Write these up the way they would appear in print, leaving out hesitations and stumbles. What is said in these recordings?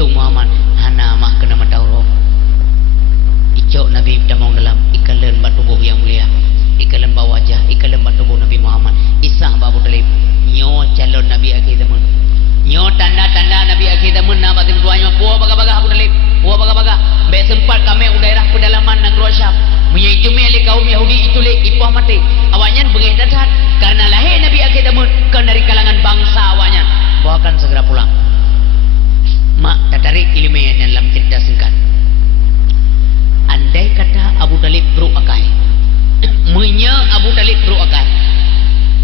berlindung Muhammad hana mak kena matauroh icok Nabi damang dalam ikalan batubuh yang mulia ikalan wajah ikalan batubuh Nabi Muhammad Isah Abu Talib nyo calon Nabi akhir zaman nyo tanda-tanda Nabi akhir zaman na batim tuanya puah baga-baga Abu Talib puah baga-baga be sempat kami daerah pedalaman nang Rosyab menyaitu meli kaum Yahudi itu le ipah mati awaknya bengih dadat karena lahir Nabi akhir zaman kan dari kalangan bangsa awaknya bawakan segera pulang mak tertarik ilmiah dalam cerita singkat andai kata Abu Talib beruakai menya Abu Talib beruakai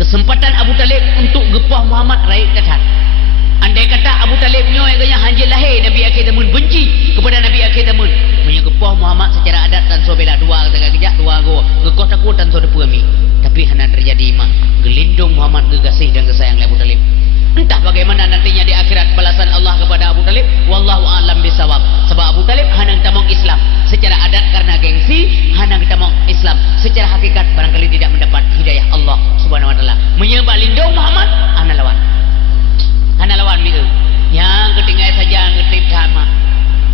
kesempatan Abu Talib untuk gepah Muhammad raih dadat andai kata Abu Talib nyo yang hanjil lahir Nabi akhir zaman benci kepada Nabi akhir zaman menya gepah Muhammad secara adat tan so bela dua tengah kejak dua go gekoh takut tan so depuami tapi hana terjadi mak gelindung Muhammad gegasih dan kesayang Abu Talib entah bagaimana nantinya di akhirat balasan Allah kepada Abu Talib wallahu a'lam bisawab sebab Abu Talib hana tamong Islam secara adat karena gengsi hana tamong Islam secara hakikat barangkali tidak mendapat hidayah Allah subhanahu wa ta'ala menyembah lindung Muhammad hana lawan mi yang ketinggai saja ngetip sama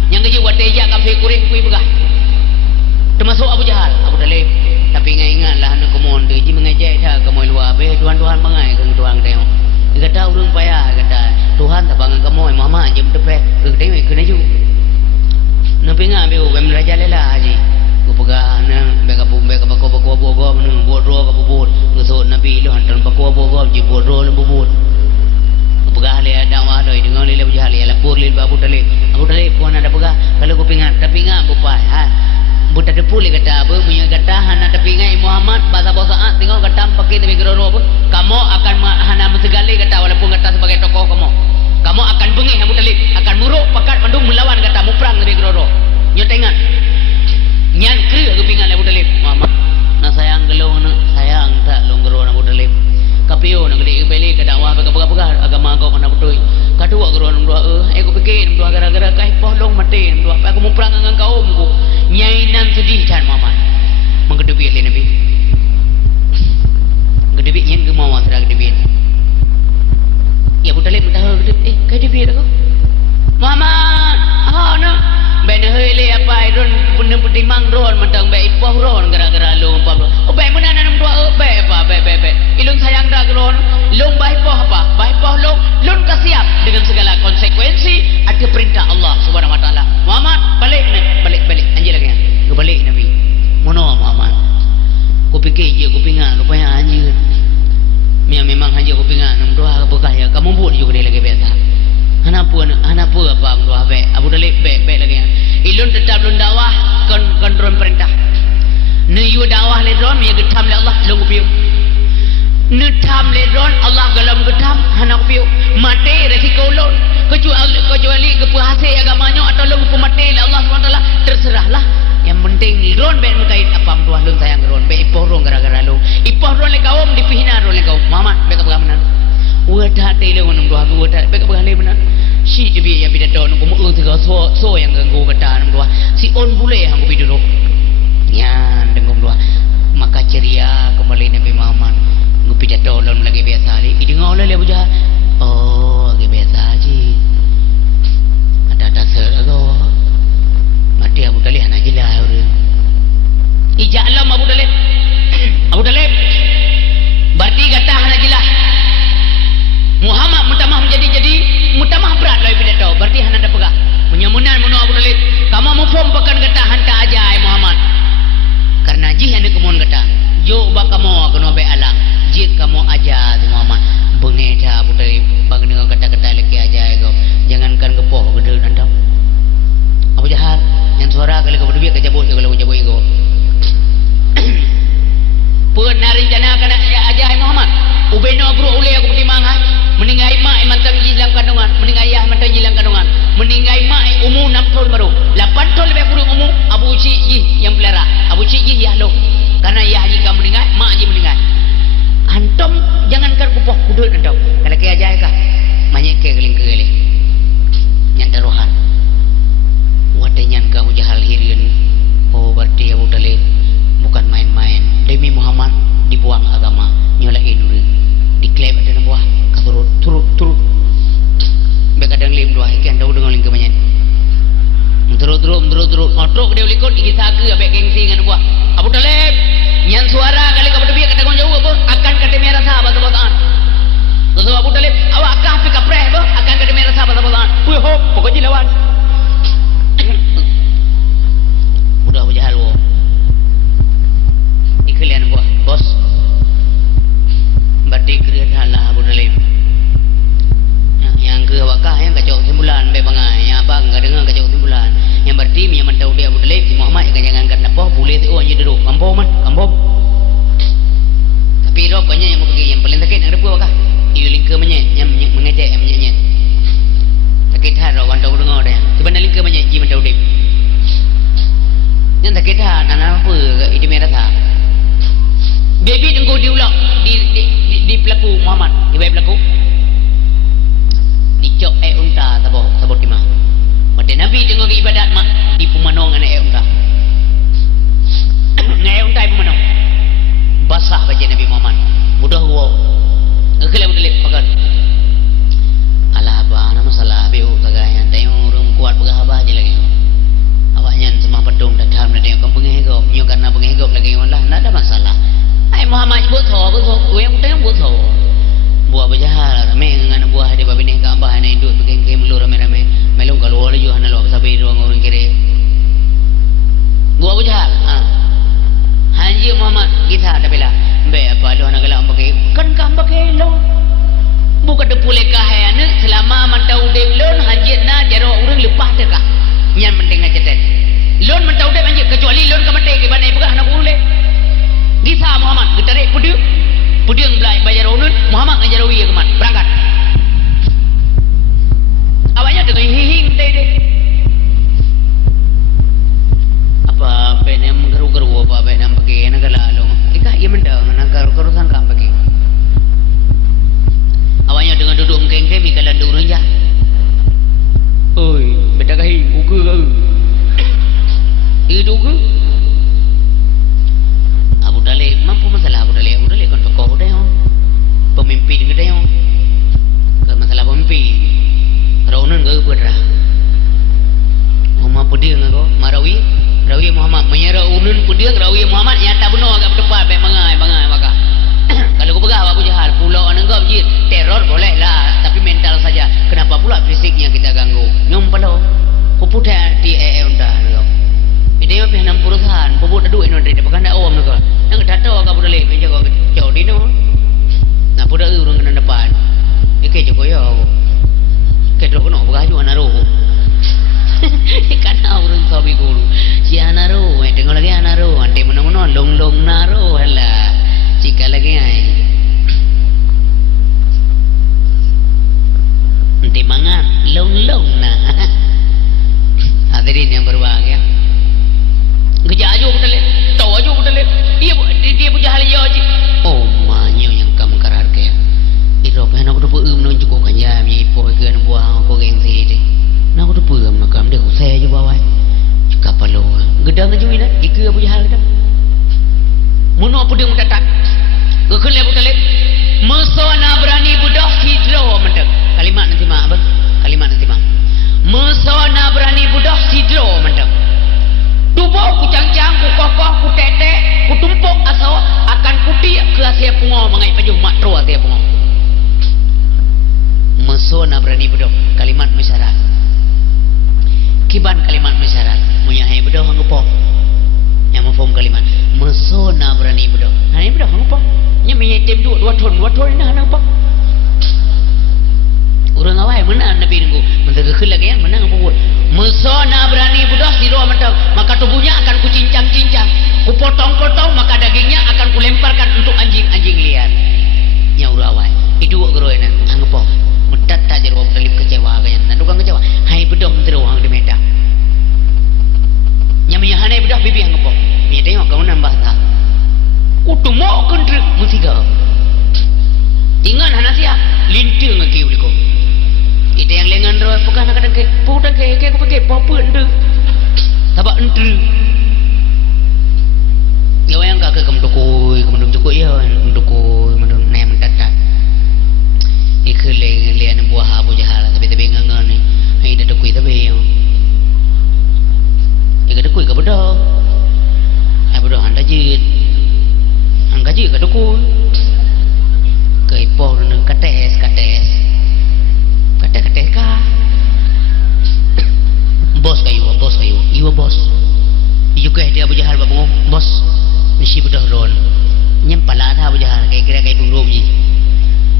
yang keji wateja kafir kuring kui begah termasuk Abu Jahal Abu Talib tapi ingat-ingatlah hana kumon deji mengejek dah kemoy luar be tuan-tuan mengai ke tuan tengok kata urang payah kata Tuhan tak bangun kemoy Muhammad je berdepan ke tengok kena ju nabi ngabe bem raja lela haji ku pegah na be ka bako bogo menung bodro ka bubut ngesot nabi lu hantar bako bogo je bodro lu bubut pegah le dakwah doi dengan le Abu Jahal ya lapor le Abu Talib puan ada pegah kalau ku pingat tapi ngap bupai ha buta depu le kata apa punya kata hana tapi ngai Muhammad bahasa saat tengok kata pakai tapi geroro pun kamu akan hana mensegali kata walaupun kata sebagai tokoh kamu akan bengih Abu Talib akan muruk pakat pandung melawan kata mu perang tapi geroro nyo tengok nyan ke aku pingat Abu Talib Muhammad na sayang gelong na sayang tak long gero Abu Talib kapio nak gede beli ke dakwah pegah-pegah agama kau mana betul kadua geron dua aku fikir dua gara-gara kai pohlong mati dua aku mau perang dengan kaum ku nyainan sedih can Muhammad menggedebi le Nabi gedebi nyen ke mau antara gedebi ya Abu Talib tahu kai gedebi dah Muhammad no ben heule apa iron punya petimang ron mentang be ipoh ron gara-gara lu umpam oh be mana nanam dua be apa be ilun sayang dah ron lung bai poh apa bai poh lung kasiap dengan segala konsekuensi ada perintah Allah subhanahu wa taala Muhammad balik anjir lagi ke balik Nabi mono Muhammad ku fikir je ku pingat rupanya anjir memang hanya ku pingat nam doa bekah ya kamu buat juga dia lagi biasa hana apa doa be Abu Talib be lagi ilun tetap lun dakwah kon ron perintah ne yu dakwah le ron me getam le Allah lung piu ne tam le ron Allah galam getam hana piu mati resiko lon kecuali kepuasan agamanya atau lung mati le Allah SWT terserahlah yang penting ron be mengait apa doa lun sayang ron be ipoh ron gara-gara lu ipoh ron le kaum dipihina ron le kaum Muhammad be ka benar wadah tele wanam doa ku wadah be ka le benar si debi ya bida don ku mu tega so yang ganggu kata nam doa si on bule hang ku biduro nyan dengom doa maka ceria kembali Nabi Muhammad ku pidato lon lagi biasa li idengau le Abu Jahal oh lagi biasa haji ada serago mati Abu Talib hana jelah urang ija alam Abu Talib berarti kata hana jelah Muhammad mutamah menjadi mutamah berat lah pidato berarti hana ada pegah menyamunan menu Abu Talib kamu mau form pekan kata hantar aja Muhammad karena jih ane kemun kata jo ba kamu kena be alang jih kamu aja Muhammad bengeda Abu Talib bang dengan kata-kata leki aja kau jangankan gepoh gede nandau Abu Jahal yang suara kali kau berdua kejabut kalau kejabut kau pun nari jana kena aja Muhammad ubeno bro ule aku pertimang meninggai mak mantang jilang kandungan meninggai ayah mantang jilang kandungan meninggai mak umur 6 tahun baru 8 tahun lebih kurang umur Abu Cik yang pelihara Abu Cik ya lo karena ya jika meninggai mak je meninggai antum jangankan kupoh kudut antum kalau ke aja kah banyak ke Truk dia likut gigi saga abek gengsi dengan buah. Abu Talib, yang suara kali kau berdua kata kau jauh apa? Akan kata merah sahabat sahabat. Terus Abu Talib, awak akan pergi kapreh apa? Akan kata merah sahabat sahabat. Wih hop, pokoknya lawan. Udah Abu Jahal wo. Iklian buah, bos. Batik kerja lah Abu Talib. Yang ke awakah yang kacau simbulan bebangai, yang abang enggak dengar kacau simbulan. Yang berarti yang mentau dia Abu Talib si Muhammad yang jangan kan apa boleh tu orang je duduk kampung man kampung. Tapi rupanya yang pergi yang paling sakit ada apa awakah? Iu lingkar menyet yang mengejek yang menyet. Sakit hati orang tahu dengar dia. Sebenarnya lingkar menyet ji mentau dia. Yang sakit hati anak apa ini merah sah. Baby tunggu diulang di pelaku Muhammad, di pelaku. Dicok unta sabot timah. Mata Nabi tengok ibadat mak di pemanong anak unta. Anak unta pemanong. Basah baca Nabi Muhammad. Mudah gua. Ngekele bedelik pakan. Alah abah nama salah beu tagayan tengok urang kuat berhabah je lagi. Awaknya semua pedung dah dalam nak tengok kampung hegop. Nyo karena penghegop lagi lah, nak ada masalah. Ai Muhammad buat tho, yang tengok buat tho. Buah berjahal ramai dengan buah di babi ni ke abah ni duduk pergi melur ramai-ramai melung kalau ada juga nak sabi ruang orang kiri buah berjahal Haji Muhammad kita ada bela be apa lu nak galak pakai kan kam pakai lo bukan de pulih kahaya ni selama mantau dek lon haji na jaro urang lepas dekah nyan penting ngacetet lon mantau dek anjir kecuali lon ka mate ke banai bukan nak boleh kita Muhammad getarik pudu Pudiang belai bayar unun, Muhammad ngajar uya keman, berangkat. Awaknya dengan hihing deh. Apa yang menggeru-geru apa yang pakai nak lalu. Ikah ia mendang nak geru sangka pakai. Awaknya dengan duduk mengkengke mikalan durun ja. Oi, beda kahing, uku ke? Itu ke? Abu Talib mampu masalah Abu Talib kan tokoh dah yang pemimpin kita yang kan masalah pemimpin raunan ke berah Muhammad pudiang aku marawi Muhammad menyerah unun pudiang rawi Muhammad nyata benar agak berdepan baik bangai maka kalau aku pegah Abu Jahal pulau anak kau berjit teror boleh lah tapi mental saja kenapa pula fisik yang kita ganggu nyom palo pupudah di undah ini apa yang perusahaan, pupuk dah duit nanti, bukan dah awam nak. Yang kita tahu agak boleh menjaga jauh di no. Nak pudak urang kena depan. Ikai jauh ya. Kedua kena bukan juga naruh. Karena urang sabi guru. Si naruh, tengok lagi naruh. Ante mana long naruh lah. Jika lagi ay. Ante mangan long nah. Hadirin yang berbahagia. Kerja aja betul tahu aja betul dia punya hal dia aja oh manyo yang kamu karar ke iro pe nak tu menunjuk kau kan ya mi po ke nak buang kau gengsi deh nak tu nak kam dia saya je bawai juga palo gedang aja mina iku punya hal dah mun apa dia mendatak kekele betul mesona berani budak sidro mendak kalimat nanti mak apa kalimat nanti mak mesona berani budak sidro mendak tubuh ku cangcang, ku kokoh, ku tetek, ku tumpuk asal akan putih ke asia pungo mengai pajuh matro asia pungo. Mesona berani bedok kalimat mesyarat. Kiban kalimat mesyarat. Munyahai bedok hangupo. Yang mafhum kalimat. Mesona berani bedok. Hani bedok hangupo. Nya menyetem dua ton ini hangupo. Urang awai menang Nabi nunggu mentega lagi yang menang apa buat mesona berani budak siro maka tubuhnya akan ku cincang-cincang ku potong-potong maka dagingnya akan ku lemparkan untuk anjing-anjing liar nya urang awai itu geroena anggepo mudat tak jero Talib kecewa kaya nan tukang kecewa hai bedong tero hang di medak nya menyahane bedah bibi anggepo nya tengok kau nambah ta kudu mo kendrek musiga ingat hanasia linting ngaki uliko itu yang lengan roh bukan nak ke pudak ke aku pakai apa ende tabak ende ya yang kak kamu dukui ya dukui menduk nem datat ikut lian buah Abu Jahal tapi ngangan ni hai dah dukui tapi ya ikut dukui Abu Jahal babung bos mesti bedah ron nyem pala tha Abu Jahal kira kai pengrup ji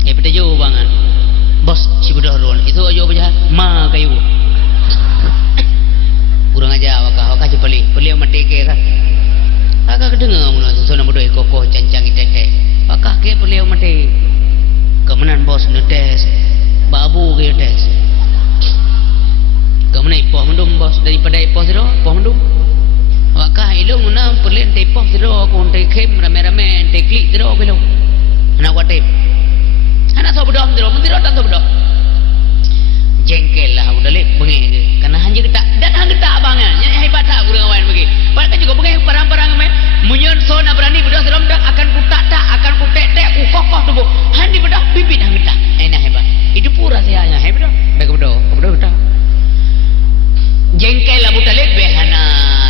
pada jo bangan bos si bedah ron itu ayo Abu Jahal ma kayu kurang aja wakah cepeli mati ke kan agak kedengar mun tu nama doi kokoh cancang itete wakah ke beliau mati kemenan bos netes babu ke tes kemenan ipoh mendum bos daripada ipoh siro ipoh mendum wakah ilung guna perlen tepoh siro kun te kem rame-rame te klik siro ke lo anak watip anak so bedah siro tak so bedah jengkel lah udah lep bengek karena hanya kita dan hanya kita abangan yang hebat tak kurang awan bagi bahkan juga bengek barang-barang me munyon so nak berani bedah siro dak akan kutak tak akan kutek-tek ukokoh tubuh hanya bedah bibit hanya kita enak hebat itu pura saya hebat dah bedah jengkel Abu Talib behana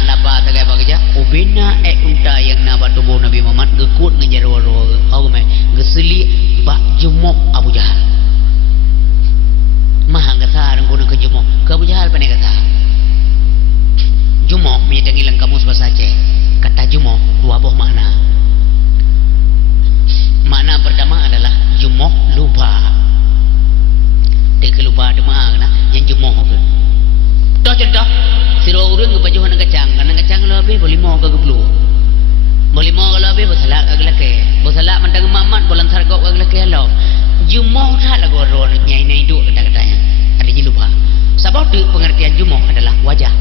laba tagai bagja ubina unta yang naba tubuh Nabi Muhammad gekut ngejar waro au me geseli bak jumok Abu Jahal maha kata guna ke jumok ke Abu Jahal pandai kata jumok menyedangi dalam kamus bahasa Aceh kata jumok dua buah makna pertama adalah jumok lupa lupa demang yang jumok tu contoh siro urang ke baju hana kacang lebih boleh mau ke geblu boleh mau lebih bersalak aglake bersalak mantang mamat bolan sargok aglake halau jumoh tak lagu ron nyai duk kata-katanya ada je lupa sebab tu pengertian jumoh adalah wajah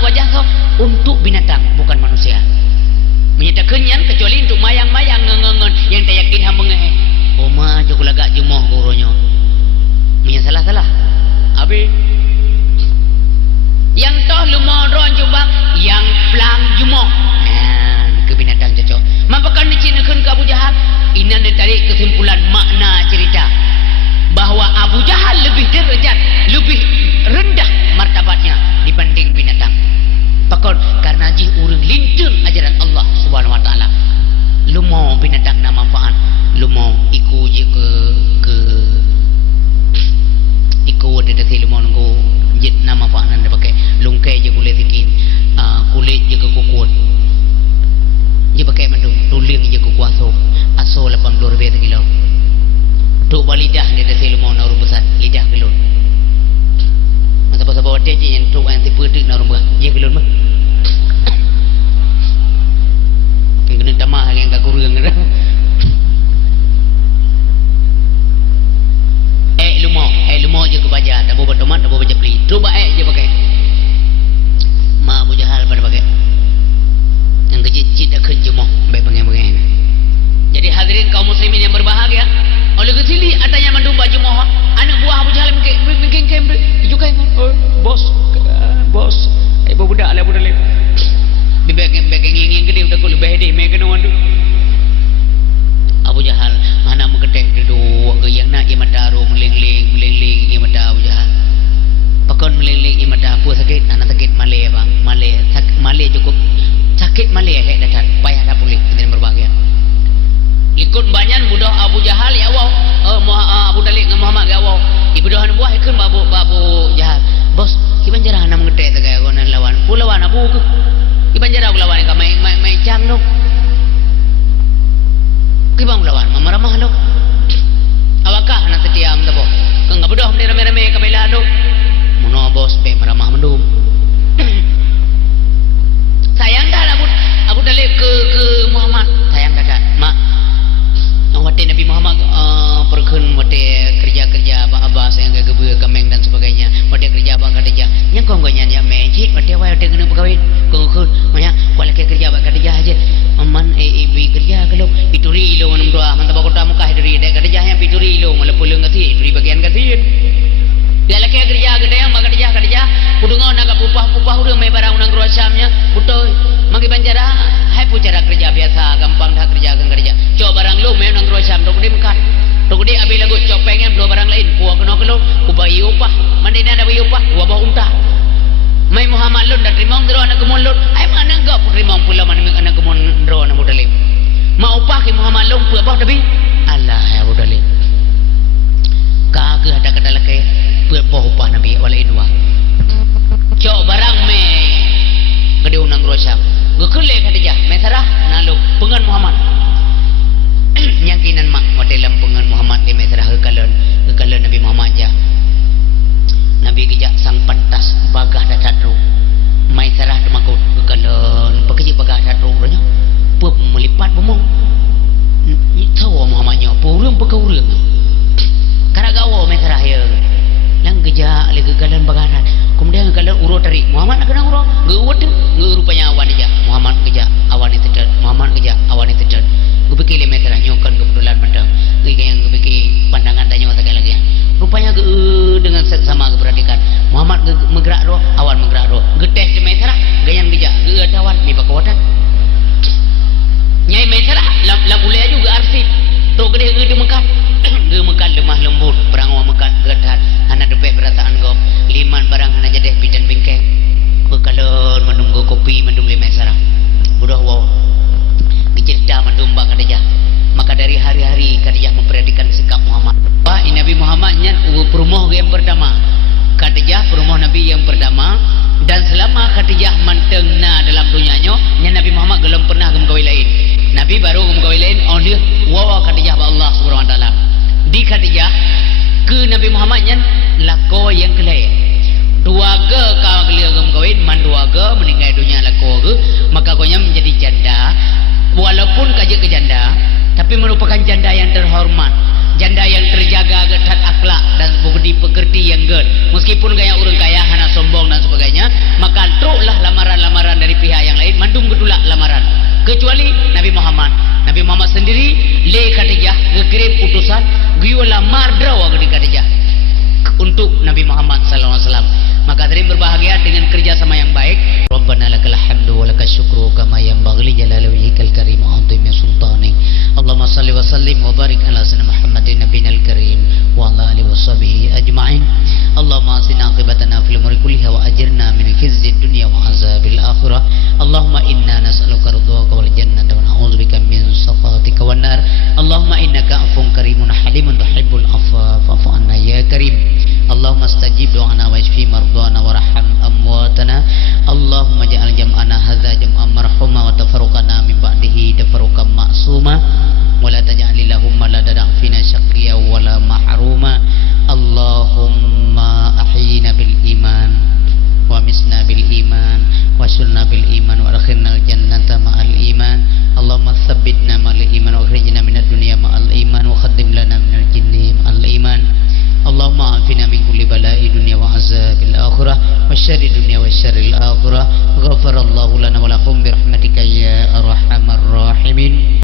wajah tu untuk binatang bukan manusia menyatakan yang kecuali untuk mayang-mayang ngengen yang tak yakin hamba ngeh oma cukup lagak jumoh gurunya salah habis yang toh lumoron coba yang pelang jumoh ke binatang cocok mampakan dicinakan ke Abu Jahal ini ditarik kesimpulan makna cerita bahawa Abu Jahal lebih derajat lebih rendah martabatnya dibanding binatang pakon karena jih urang lintur ajaran Allah Subhanahu wa taala lumo binatang na manfaat lumo iku je ke iku ada dasi lumo nunggu jit nama manfaat anda pakai lungkai je kulit sikin kulit je ke kukut je pakai mandung tuling je ke kuaso aso 80,000 kilo duk balidah dia dasi lumo na urung besar lidah kilon masa bawa dia je yang truk yang tipe dik na urung besar je kilon mah kena tamah yang kat kurang kan lumo je ke baja tak bawa tomat tak bawa baja peli cuba je pakai ma Abu Jahal pada pakai yang kejit-jit akan jemoh baik pengen-pengen jadi hadirin kaum muslimin yang berbahagia oleh kesili adanya mandu baju moh anak buah Abu Jahal mungkin kem juga bos ibu budak lah budak lep bebek nging gede udah kul lebih me kena wandu Abu Jahal mana mengetek duduk ke yang nak imadaru melingling imada Abu Jahal pakon melingling imada apa sakit anak sakit malay bang malay cukup sakit malay datat payah dah pulih dengan berbahagia ikut banyak budak Abu Jahal ya wow Abu Talib dengan Muhammad ya wow ibudahan buah ikut babu Jahal bos kiban jarang nak mengetek tegak konan lawan lawan abu ke kiban jarang lawan ka mai cang lo kibang lawan mamah lo awakah nak setiam tabo kang abudah rame-rame kabela lo mono bos pe maramah mendum sayang dah Abu Talib ke Muhammad sayang dah mak wate Nabi Muhammad perken wate kerja-kerja abah sayang ke gebu kameng dan sebagainya wate kerja abah kerja yang kau ganya nya mejit wate wate kena berkahwin kau banyak kuala kerja abah kerja aja aman ibu kerja kalau pituri lo manum doa mantap kota Mekah dari dek kerja yang pituri lo malah pulang kasi pituri bagian kasi dia laki kerja gede yang kerja kudungan nak pupah udah mai barang nang rosamnya betul magi banjara hai pucara kerja biasa gampang dah kerja coba barang lo mai nang rosam tok gede mekat tok gede abi lagu copengan dua barang lain puak kena kelo kubai upah mandina ada bayi upah wa bawa unta mai Muhammad lun dah terima ndro anak kemun lun ai mana enggak terima pula mana anak kemun ndro anak Budalib mau upah ke Muhammad lun pu apa tapi Allah ya Budalib kagak ada kata laki pu upah Nabi wala inwa cok barang me dia unang Rosyam gekele Khadijah mesarah nalu pengan Muhammad nyakinan mak modelam pengan Muhammad di mesarah gekalan Nabi Muhammad ja Nabi gejak sang pantas bagah datadru mai sarah temakut gekalan pekerja bagah datadru nya pep melipat bemong tahu Muhammadnya purung pekaurang karagawo mai sarah ya lang gejak le gekalan bagaran kemudian gekalan uro tarik Muhammad nak kena uro geuwet rupanya awan aja Muhammad gejak awan itu ter Muhammad gejak awan itu ter gue pikir le mai sarah nyokan kebetulan mandang yang gue pikir pandangan tanya otak lagi rupanya dengan sama keperhatikan Muhammad menggerak roh awan menggerak roh getes di mesra gayan gejak awan mi pakawatan nyai mesra la boleh juga arsip to gede ge mekat ge mekat lemah lembut berango mekat gedat hana depe berataan go liman barang hana jadeh pidan bingkeng bekalon menunggu kopi mendung le mesra budah wow dicerita mendung bang Khadijah maka dari hari-hari Khadijah memperhatikan sikap Muhammad Pak Nabi Muhammad nya perumoh yang pertama Khadijah perumoh Nabi yang pertama dan selama Khadijah mantengna dalam dunianya nya Nabi Muhammad belum pernah gemgawi lain Nabi baru gemgawi lain on dia wa Khadijah ba Allah Subhanahu wa taala di Khadijah ke Nabi Muhammad nya lako yang kelai dua ge ka gelia gemgawi man dua ge meninggal dunia lako ge maka konya menjadi janda walaupun kaje ke janda tapi merupakan janda yang terhormat janda yang terjaga getat akhlak dan budi pekerti yang ged meskipun gaya urang kaya hana sombong dan sebagainya maka truklah lamaran-lamaran dari pihak yang lain mandum gedulak lamaran kecuali Nabi Muhammad sendiri le Khadijah ngekirim utusan giyo lamar draw ke Khadijah untuk Nabi Muhammad sallallahu alaihi wasallam maka dari berbahagia dengan kerjasama yang baik Rabbana lakal hamdu wa lakal syukru kama yanbaghi li jalali wajhikal karim wa 'azimi sultanik Allahumma salli wa sallim wa barik ala sayyidina Muhammadin nabiyil karim wa ala alihi washabihi ajma'in Allahumma asina aqibatana fil umuri kulliha wa ajirna min khizyid dunya wa azabil akhirah Allahumma inna nas'aluka ridhaka wal jannata wa na'udzubika min sakhatika wan nar Allahumma innaka 'afuwun karimun halimun tuhibbul 'afwa fa'fu 'anna ya karim Allahumma astajib do'ana wa ishfi mardana warham amwatana Allahumma ja'al jam'ana hadza jam'an marhuma wa tafarruqana min ba'dihi tafarruqan ma'suma wa la taj'al lahumma la tad'a fina syaqiyya wa la mahruma Allahumma ahyina bil iman wa misna bil iman wa shulna bil iman wa akhirna al jannata ma'al iman Allahumma tsabbitna ma'al iman wa akhrijna minad dunya ma'al iman wa khadim lana minal jinni ma'al iman Allahumma afina min kulli bala'i dunya wa azabil akhirah wa syarri dunya wa syarril akhirah ghafarallahu lana wa lakum bi rahmatika ya arhamar rahimin